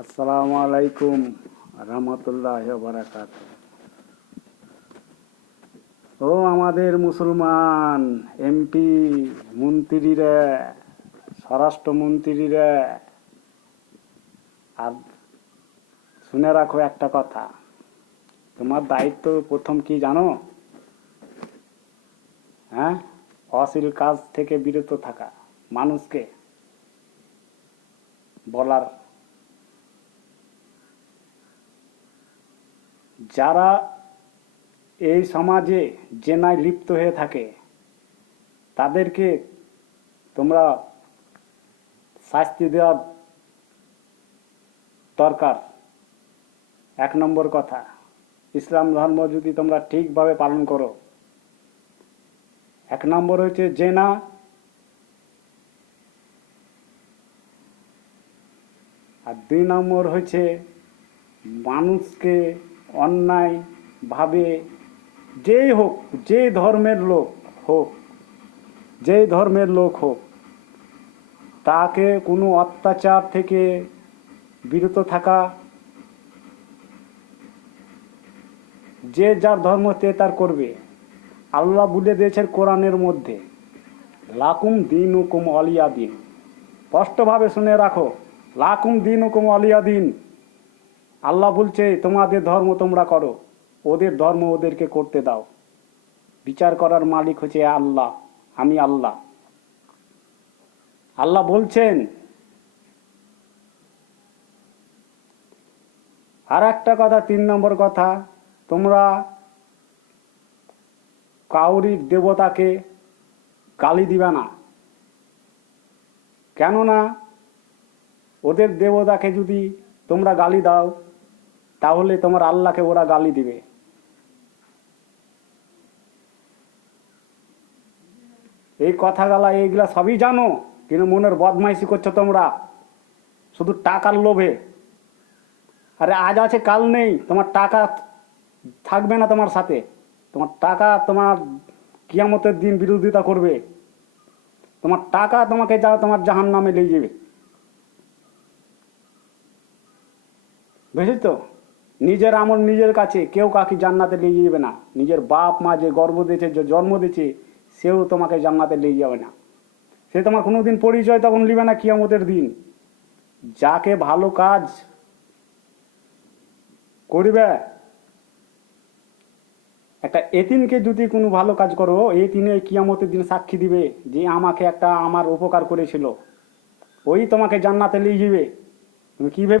আসসালামু আলাইকুম রহমতুল্লাহ বারাকাত। ও আমাদের মুসলমান এমপি মন্ত্রীরা, স্বরাষ্ট্রমন্ত্রীরা, আর শুনে রাখো একটা কথা, তোমার দায়িত্ব প্রথম কি জানো? হ্যাঁ, অশ্লীল কাজ থেকে বিরত থাকা, মানুষকে বলার। যারা এই সমাজে জেনায় লিপ্ত হয়ে থাকে তাদেরকে তোমরা শাস্তি দেওয়া দরকার। এক নম্বর কথা, ইসলাম ধর্ম যদি তোমরা ঠিকভাবে পালন করো। এক নম্বর হচ্ছে জেনা, আর দুই নম্বর হচ্ছে মানুষকে অন্যায়ভাবে, যেই হোক, যেই ধর্মের লোক হোক, যেই ধর্মের লোক হোক, তাকে কোনো অত্যাচার থেকে বিরত থাকা। যে যার ধর্ম তে তার করবে। আল্লাহ বলে দিয়েছেন কোরআনের মধ্যে, লাকুম দিন হুকুম অলিয়া দিন। স্পষ্টভাবে শুনে রাখো, লাকুম দিন হুকুম অলিয়া দিন। আল্লাহ বলছে তোমাদের ধর্ম তোমরা করো, ওদের ধর্ম ওদেরকে করতে দাও। বিচার করার মালিক হচ্ছে আল্লাহ, আমি আল্লাহ। আল্লাহ বলছেন। আর একটা কথা, 3 নম্বর কথা, তোমরা কাউরির দেবতাকে গালি দিবে না। কেননা ওদের দেবতাকে যদি তোমরা গালি দাও তাহলে তোমার আল্লাহকে ওরা গালি দিবে। এই কথাগুলা এইগুলা সবই জানো, কিন্তু মনের বদমাইশি করছো তোমরা শুধু টাকার লোভে। আরে আজ আছে কাল নেই, তোমার টাকা থাকবে না তোমার সাথে। তোমার টাকা তোমার কিয়ামতের দিন বিরোধিতা করবে। তোমার টাকা তোমাকে তোমার জাহান্নামে নিয়ে যাবে। বুঝলি তো? নিজের আমল নিজের কাছে, কেউ কাকে জান্নাতে নিয়ে যাবে না। নিজের বাপ মা যে গর্ভ দিয়েছে, যে জন্ম দিয়েছে, সেও তোমাকে জান্নাতে নিয়ে যাবে না। সে তোমার কোনোদিন পরিচয় তখন নিবে না কিয়ামতের দিন। যাকে ভালো কাজ করবে, একটা এতিমকে যদি কোনো ভালো কাজ করো, এতিমে কিয়ামতের দিন সাক্ষী দিবে যে আমাকে একটা আমার উপকার করেছিল, ওই তোমাকে জান্নাতে নিয়ে যাবে। তুমি কি ভেবে